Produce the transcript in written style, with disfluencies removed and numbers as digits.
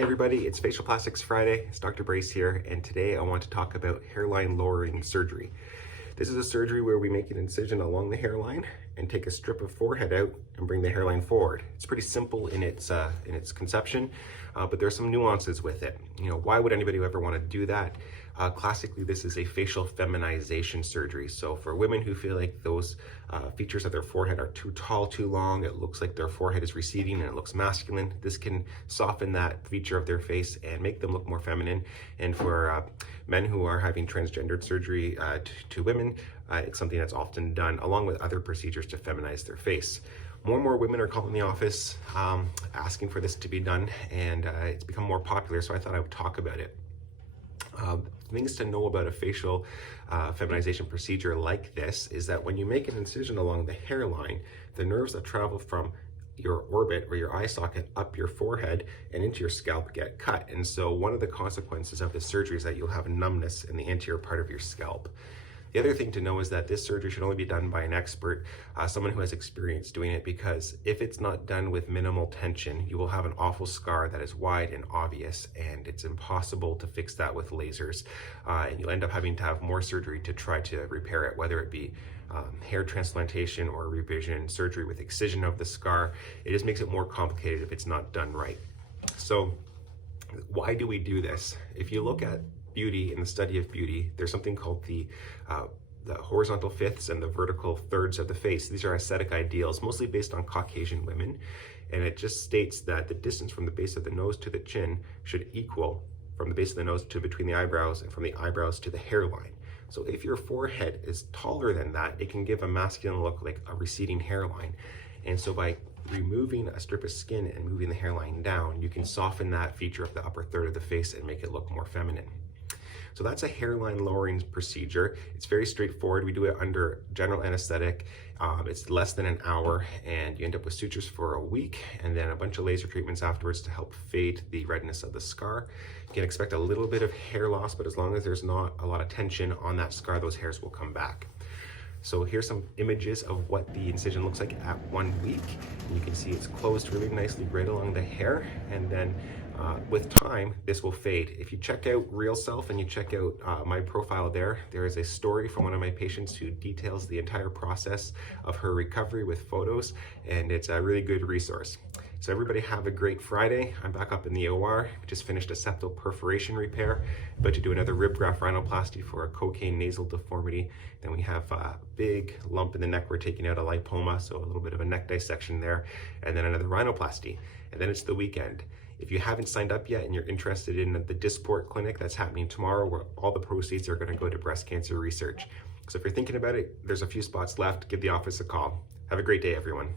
Hey everybody, it's Facial Plastics Friday. It's Dr. Brace here, and today I want to talk about hairline lowering surgery. This is a surgery where we make an incision along the hairline and take a strip of forehead out and bring the hairline forward. It's pretty simple in its conception, but there's some nuances with it. Why would anybody ever want to do that? Classically, this is a facial feminization surgery. So for women who feel like those features of their forehead are too tall, too long, it looks like their forehead is receding and it looks masculine, this can soften that feature of their face and make them look more feminine. And for men who are having transgendered surgery to women, it's something that's often done along with other procedures to feminize their face. More and more women are calling the office asking for this to be done, and it's become more popular, so I thought I would talk about it. Things to know about a facial feminization procedure like this is that when you make an incision along the hairline, the nerves that travel from your orbit or your eye socket up your forehead and into your scalp get cut. And so one of the consequences of this surgery is that you'll have numbness in the anterior part of your scalp. The other thing to know is that this surgery should only be done by an expert, someone who has experience doing it, because if it's not done with minimal tension, you will have an awful scar that is wide and obvious, and it's impossible to fix that with lasers. And you'll end up having to have more surgery to try to repair it, whether it be hair transplantation or revision surgery with excision of the scar. It just makes it more complicated if it's not done right. So why do we do this? If you look at beauty and the study of beauty, there's something called the horizontal fifths and the vertical thirds of the face. These are aesthetic ideals, mostly based on Caucasian women, and it just states that the distance from the base of the nose to the chin should equal from the base of the nose to between the eyebrows and from the eyebrows to the hairline. So if your forehead is taller than that, it can give a masculine look, like a receding hairline. And so by removing a strip of skin and moving the hairline down, you can soften that feature of the upper third of the face and make it look more feminine. So that's a hairline lowering procedure. It's very straightforward. We do it under general anesthetic. It's less than an hour, and you end up with sutures for a week and then a bunch of laser treatments afterwards to help fade the redness of the scar. You can expect a little bit of hair loss, but as long as there's not a lot of tension on that scar, those hairs will come back. So here's some images of what the incision looks like at 1 week. And you can see it's closed really nicely right along the hair, and then with time, this will fade. If you check out RealSelf and you check out my profile there is a story from one of my patients who details the entire process of her recovery with photos, and it's a really good resource. So everybody have a great Friday. I'm back up in the OR. We just finished a septal perforation repair, about to do another rib graft rhinoplasty for a cocaine nasal deformity. Then we have a big lump in the neck. We're taking out a lipoma, so a little bit of a neck dissection there, and then another rhinoplasty. And then it's the weekend. If you haven't signed up yet and you're interested in the Dysport clinic that's happening tomorrow, where all the proceeds are going to go to breast cancer research. So if you're thinking about it, there's a few spots left. Give the office a call. Have a great day, everyone.